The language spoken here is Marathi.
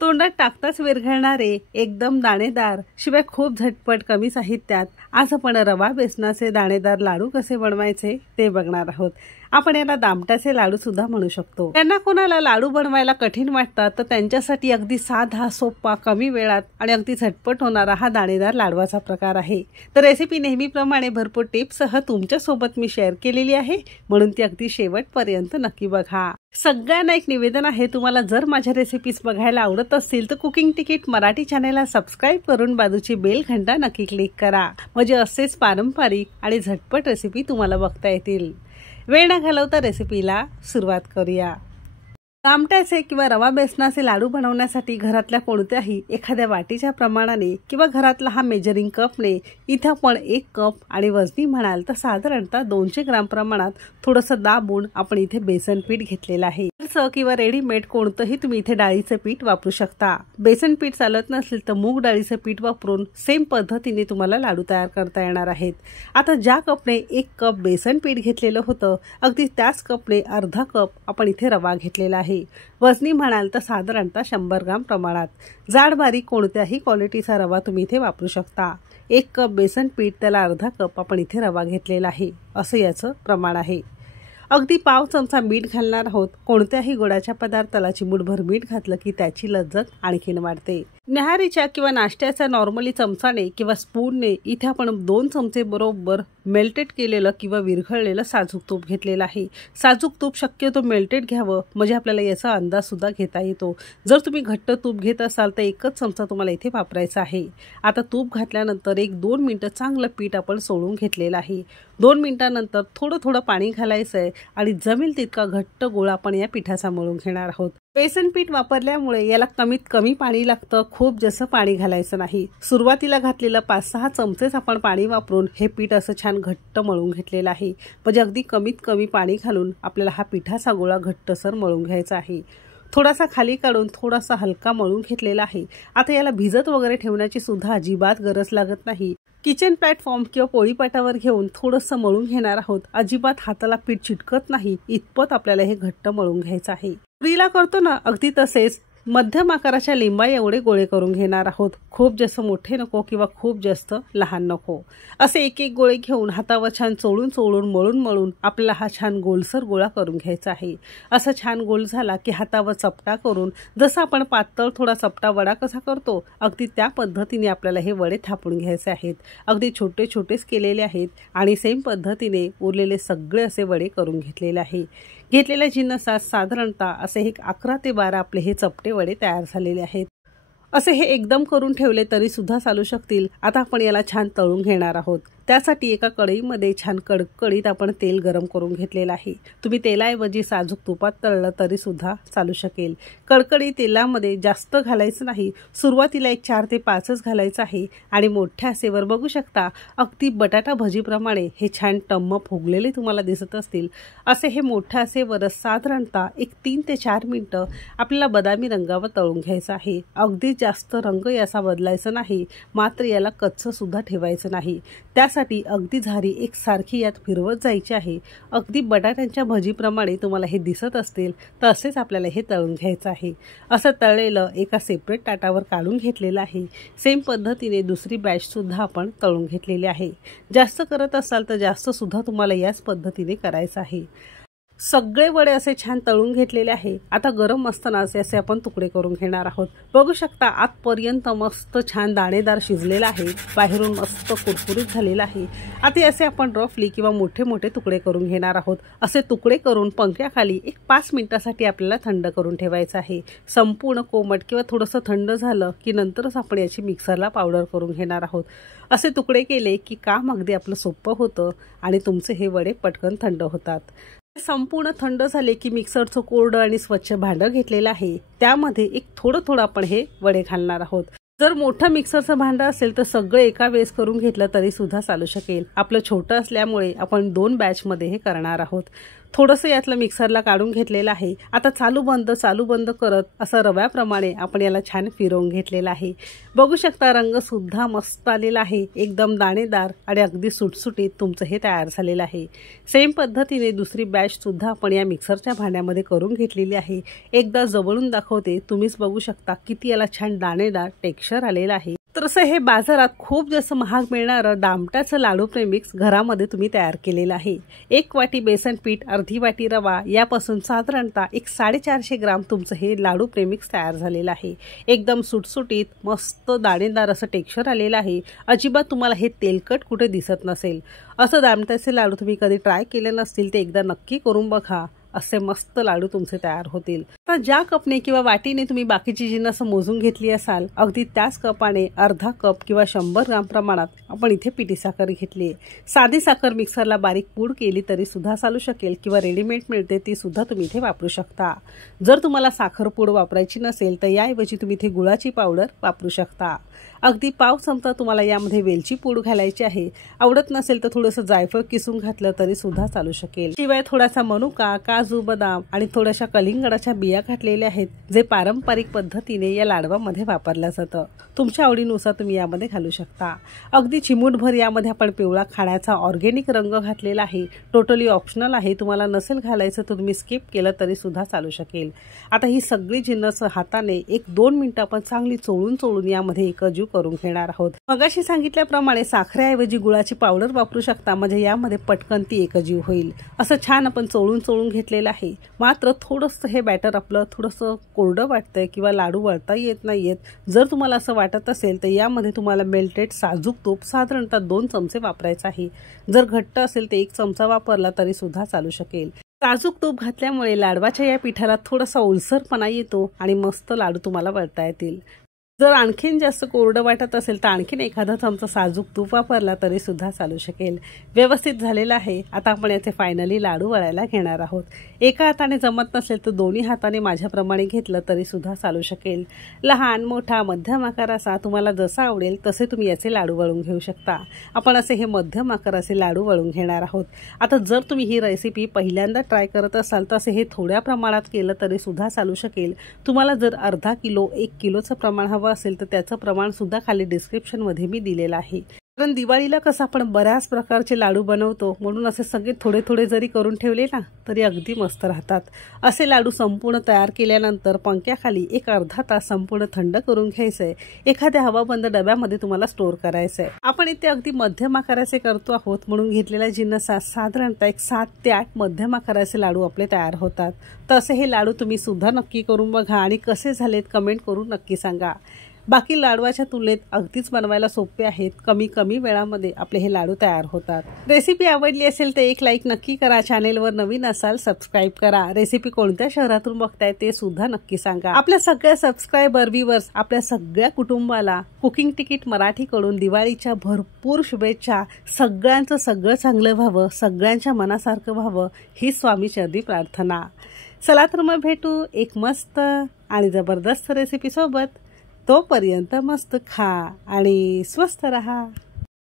तोंडात टाकताच विरघळणारे, एकदम दाणेदार, शिवाय खूप झटपट कमी साहित्यात आज आपण रवा बेसनाचे दाणेदार लाडू कसे बनवायचे ते बघणार आहोत। आपण याला दामट्याचे लाडू सुद्धा म्हणू शकतो। त्यांना कोणाला लाडू बनवायला कठीण वाटतात तर त्यांच्यासाठी अगदी साधा, सोपा, कमी वेळात आणि अगदी झटपट होणारा हा दाणेदार लाडवाचा प्रकार आहे। तर रेसिपी नेहमीप्रमाणे भरपूर टिप्ससह तुमच्या सोबत मी शेअर केलेली आहे, म्हणून ती अगदी शेवटपर्यंत नक्की बघा। सगळ्यांना एक निवेदन आहे, तुम्हाला जर माझ्या रेसिपीज बघायला आवडत असतील तर कुकिंग तिकीट मराठी चॅनेलला सबस्क्राइब करून बाजूची बेल घंटा नक्की क्लिक करा, म्हणजे असेच पारंपरिक आणि झटपट रेसिपी तुम्हाला बघता येतील। वेळ न घालवता रेसिपीला सुरुवात करूया। दामट्याचे किंवा रवा बेसनाचे लाडू बनवण्यासाठी घरातल्या कोणत्याही एखाद्या वाटीच्या प्रमाणाने किंवा घरातला हा मेजरिंग कपने इथे आपण 1 कप आणि वजनी म्हणाल तर साधारणतः 200 ग्राम प्रमाणात थोडंसं दाबून आपण इथे बेसन पीठ घेतलेलं आहे। किंवा रेडीमेड कोणतंही तुम्ही इथे डाळीचे पीठ वापरू शकता। बेसन पीठ चालत नसेल तर मूग डाळीचे पीठ वापरून सेम पद्धतीने तुम्हाला लाडू तयार करता येणार आहेत। आता ज्या कपने 1 कप बेसन पीठ घेतलेलं होतं अगदी त्याच कपने अर्धा कप आपण इथे रवा घेतलेला आहे। वजनी म्हणाल तर साधारणतः 100 ग्राम प्रमाणात। जाड बारीक कोणत्याही क्वालिटीचा रवा तुम्ही इथे वापरू शकता। 1 कप बेसन पीठ त्याला अर्धा कप आपण इथे रवा घेतलेला आहे, असं याचं प्रमाण आहे। अगदी पाव चमचा मीठ घालणार आहोत। कोणत्याही गोडाच्या पदार्थाला चिमूटभर मीठ घातलं की त्याची लज्जत आणखीन वाढते। न्याहारीच्या किंवा नाश्त्याच्या नॉर्मली चमचाने किंवा स्पूनने इथे आपण 2 चमचे बरोबर मेल्टेड केलेलं किंवा विरघळलेलं साजूक तूप घेतलेलं आहे। साजूक तूप शक्यतो मेल्टेड घ्यावं, म्हणजे आपल्याला याचा अंदाज सुद्धा घेता येतो। जर तुम्ही घट्ट तूप घेत असाल तर 1च चमचा तुम्हाला इथे वापरायचा आहे। आता तूप घातल्यानंतर 1-2 मिनिटं चांगलं पीठ आपण सोडून घेतलेलं आहे। 2 मिनिटांनंतर थोडं थोडं पाणी घालायचं आहे आणि जमेल तितका घट्ट गोळा आपण या पिठाचा मळून घेणार आहोत। बेसन पीठ वापरल्यामुळे याला कमीत कमी पाणी लागतं, खूप जास्त पाणी घालायचं नाही। सुरुवातीला घातलेलं 5-6 चमचेच आपण पाणी वापरून हे पीठ असं छान घट्ट मळून घेतलेलं आहे, म्हणजे अगदी कमीत कमी पाणी घालून आपल्याला हा पिठाचा गोळा घट्टसर मळून घ्यायचा आहे। थोडासा खाली काढून थोडासा हलका मळून घेतलेला आहे। आता याला भिजत वगैरे ठेवण्याची सुद्धा अजिबात गरज लागत नाही। किचन प्लॅटफॉर्म किंवा पोळीपाटावर घेऊन थोडंसं मळून घेणार आहोत। अजिबात हाताला पीठ चिटकत नाही इतपत आपल्याला हे घट्ट मळून घ्यायचं आहे। पुरीला करतो ना अगदी तसेच मध्यम आकाराच्या लिंबा एवढे गोळे करून घेणार आहोत। खूप जास्त मोठे नको किंवा खूप जास्त लहान नको, असे एक एक गोळे घेऊन हातावर छान चोळून मळून आपल्याला हा छान गोलसर गोळा करून घ्यायचा आहे। असं छान गोल झाला की हातावर चपटा करून जसं आपण पातळ थोडा चपटा वडा कसा करतो अगदी त्या पद्धतीने आपल्याला हे वडे थापून घ्यायचे आहेत। अगदी छोटे छोटेच केलेले आहेत आणि सेम पद्धतीने उरलेले सगळे असे वडे करून घेतलेले आहे। घेतलेल्या जिन्नसात साधारणतः असे 11 ते 12 आपले हे चपटे वडे तयार झालेले आहेत। असे हे एकदम करून ठेवले तरी सुद्धा चालू शकतील। आता आपण याला छान तळून घेणार आहोत। त्यासाठी एका कढईमध्ये छान कडकडीत आपण तेल गरम करून घेतलेलं आहे। तुम्ही तेलाऐवजी साजूक तुपात तळलं तरी सुद्धा चालू शकेल। कडकडीत तेलामध्ये जास्त घालायचं नाही, सुरुवातीला 4 ते 5च घालायचं आहे आणि मोठ्या आचेवर बघू शकता अगदी बटाटा भजीप्रमाणे हे छान टम्म फुगलेले तुम्हाला दिसत असतील। असे हे मोठ्या आचेवर साधारणतः 3 ते 4 मिनिटं आपल्याला बदामी रंगावर तळून घ्यायचं आहे। अगदी जास्त रंग याचा बदलायचा नाही, मात्र याला कच्चं सुद्धा ठेवायचं नाही। त्यासाठी अगदी झारी एकसारखी यात फिरवत जायची आहे। अगदी बटाट्यांच्या भजीप्रमाणे तुम्हाला हे दिसत असतील तसेच आपल्याला हे तळून घ्यायचं आहे। असं तळलेलं एका सेपरेट ताटावर काढून घेतलेलं आहे। सेम पद्धतीने दुसरी बॅच सुद्धा आपण तळून घेतलेली आहे। जास्त करत असाल तर जास्त सुद्धा तुम्हाला याच पद्धतीने करायचं आहे। सगळे वडे असे छान तळून घेतलेले आहे। आता गरम असताना असे आपण तुकडे करून घेणार आहोत। बघू शकता आतपर्यंत मस्त छान दाणेदार शिजलेला आहे, बाहेरून मस्त कुरकुरीत झालेला आहे। आता असे आपण रफली किंवा मोठे मोठे तुकडे करून घेणार आहोत। असे तुकडे करून पंख्याखाली 5 मिनिटासाठी आपल्याला थंड करून ठेवायचं आहे। संपूर्ण कोमट किंवा थोडंसं थंड झालं की नंतरच आपण याची मिक्सरला पावडर करून घेणार आहोत। असे तुकडे केले की काम अगदी आपलं सोपं होतं आणि तुमचे हे वडे पटकन थंड होतात। संपूर्ण थंड झाले की मिक्सरचं कोरडं आणि स्वच्छ भांडं घेतलेलं आहे, त्यामध्ये थोडं आपण हे वडे घालणार आहोत। जर मोठं मिक्सरचं भांडं असेल तर सगळं एका वेळेस करून घेतलं तरी सुद्धा चालू शकेल। आपलं छोटं असल्यामुळे आपण 2 बॅचमध्ये हे करणार आहोत। थोडंसं यातलं मिक्सरला काढून घेतलेलं आहे। आता चालू बंद करत असं रव्याप्रमाणे आपण याला छान फिरवून घेतलेलं आहे। बघू शकता रंग सुद्धा मस्त आलेला आहे, एकदम दाणेदार आणि अगदी सुटसुटीत तुमचं हे तयार झालेलं आहे। सेम पद्धतीने दुसरी बॅच सुद्धा आपण या मिक्सरच्या भांड्यामध्ये करून घेतलेली आहे। एकदा जवळून दाखवते, तुम्हीच बघू शकता किती याला छान दाणेदार टेक्स्चर आलेलं आहे। तर असं हे बाजारात खूप जास्त महाग मिळणारं दामटाचं लाडू प्रेमिक्स घरामध्ये तुम्ही तयार केलेलं आहे। 1 वाटी बेसन पीठ, अर्धी वाटी रवा यापासून साधारणतः 450 ग्राम तुमचं हे लाडू प्रेमिक्स तयार झालेलं आहे। एकदम सुटसुटीत मस्त दाणेदार असं टेक्स्चर आलेलं आहे। अजिबात तुम्हाला हे तेलकट कुठे दिसत नसेल। असं दामटाचे लाडू तुम्ही कधी ट्राय केले नसतील ते एकदा नक्की करून बघा, असे मस्त लाडू तुमचे तयार होतील। तर ज्या कपने किंवा वाटीने तुम्ही बाकीची जिन्नस मोजून घेतली असाल, अगदी त्याच कपाने अर्धा कप किंवा 100 ग्राम प्रमाणात आपण इथे पिठी साखर घेतली आहे। साधी साखर मिक्सरला बारीक पूड केली तरी सुद्धा चालू शकेल किंवा रेडीमेड मिळते ती सुद्धा तुम्ही इथे वापरू शकता। जर तुम्हाला साखर पूड वापरायची नसेल तर याऐवजी तुम्ही इथे गुळाची पावडर वापरू शकता। अगदी पाव चमचा तुम्हाला यामध्ये वेलची पूड घालायची आहे। आवडत नसेल तर थोडंसं जायफळ किसून घातलं तरी सुद्धा चालू शकेल। शिवाय थोडासा मनुका, काजू, बदाम आणि थोड्याशा कलिंगडाच्या बिया घातलेल्या आहेत, जे पारंपरिक पद्धतीने या लाडवामध्ये वापरलं जातं। तुमच्या आवडीनुसार तुम्ही यामध्ये घालू शकता। अगदी चिमूटभर यामध्ये आपण पिवळा खाण्याचा ऑर्गेनिक रंग घातलेला आहे। टोटली ऑप्शनल आहे, तुम्हाला नसेल घालायचं तर तुम्ही स्किप केलं तरी सुद्धा चालू शकेल। आता ही सगळी जिन्नस हाताने 1-2 मिनिटं आपण चांगली चोळून यामध्ये एकजीव करून घेणार आहोत। मगाशी सांगितल्याप्रमाणे साखरेऐवजी गुळाची पावडर वापरू शकता, म्हणजे यामध्ये पटकन ती एकजीव होईल। असं छान आपण चोळून घेतलेलं आहे। मात्र थोडंसं हे बॅटर आपलं थोडंसं कोरडं वाटतंय किंवा लाडू वळता येत नाहीयेत। जर तुम्हाला असं वाटत असेल तर यामध्ये तुम्हाला मेल्टेड साजूक तूप साधारणतः 2 चमचे वापरायचं आहे। जर घट्ट असेल तर 1 चमचा वापरला तरी सुद्धा चालू शकेल। साजूक तूप घातल्यामुळे लाडवाच्या या पिठाला थोडासा ओलसरपणा येतो आणि मस्त लाडू तुम्हाला वळता येतील। जर आणखीन जास्त कोरडं वाटत असेल तर आणखीन एखादा चमचा साजूक तूप वापरला तरी सुद्धा चालू शकेल। व्यवस्थित झालेलं आहे। आता आपण याचे फायनली लाडू वळायला घेणार आहोत। एका हाताने जमत नसेल तर दोन्ही हाताने माझ्याप्रमाणे घेतलं तरी सुद्धा चालू शकेल। लहान, मोठा, मध्यम आकाराचा तुम्हाला जसा आवडेल तसे तुम्ही याचे लाडू वळून घेऊ शकता। आपण असे हे मध्यम आकाराचे लाडू वळून घेणार आहोत। आता जर तुम्ही ही रेसिपी पहिल्यांदा ट्राय करत असाल तर असे हे थोड्या प्रमाणात केलं तरी सुद्धा चालू शकेल। तुम्हाला जर अर्धा किलो 1 किलोचं प्रमाण हवं असेल तर त्याचं प्रमाण सुद्धा खाली डिस्क्रिप्शन मध्ये मी दिलेलं आहे। कारण दिवाळीला कसं आपण बऱ्याच प्रकारचे लाडू बनवतो, म्हणून असे सगळे थोडे जरी करून ठेवले ना तरी अगदी मस्त राहतात। असे लाडू संपूर्ण तयार केल्यानंतर पंख्याखाली 1 अर्धा तास संपूर्ण थंड करून घ्यायचंय। एखाद्या हवाबंद डब्यामध्ये तुम्हाला स्टोअर करायचंय। आपण इथे अगदी मध्यम आकाराचे करतो आहोत, म्हणून घेतलेल्या जिन्नसात साधारणतः 7 ते 8 मध्यम आकाराचे लाडू आपले तयार होतात। तसे हे लाडू तुम्ही सुद्धा नक्की करून बघा आणि कसे झालेत कमेंट करून नक्की सांगा। बाकी लाडवाच्या तुलनेत अगदीच बनवायला सोपे आहेत। कमी वेळामध्ये आपले हे लाडू तयार होतात। रेसिपी आवडली असेल तर एक लाईक नक्की करा। चॅनेलवर नवीन असाल सबस्क्राईब करा। रेसिपी कोणत्या शहरातून बघताय ते सुद्धा नक्की सांगा। आपल्या सगळ्या सबस्क्रायबर, व्ह्यूअर्स, आपल्या सगळ्या कुटुंबाला कुकिंग तिकीट मराठीकडून दिवाळीच्या भरपूर शुभेच्छा। सगळ्यांचं सगळं चांगलं व्हावं, सगळ्यांच्या मनासारखं व्हावं ही स्वामीचरणी प्रार्थना। चला तर मग भेटू एक मस्त आणि जबरदस्त रेसिपी सोबत। तोपर्यंत मस्त खा आणि स्वस्थ रहा।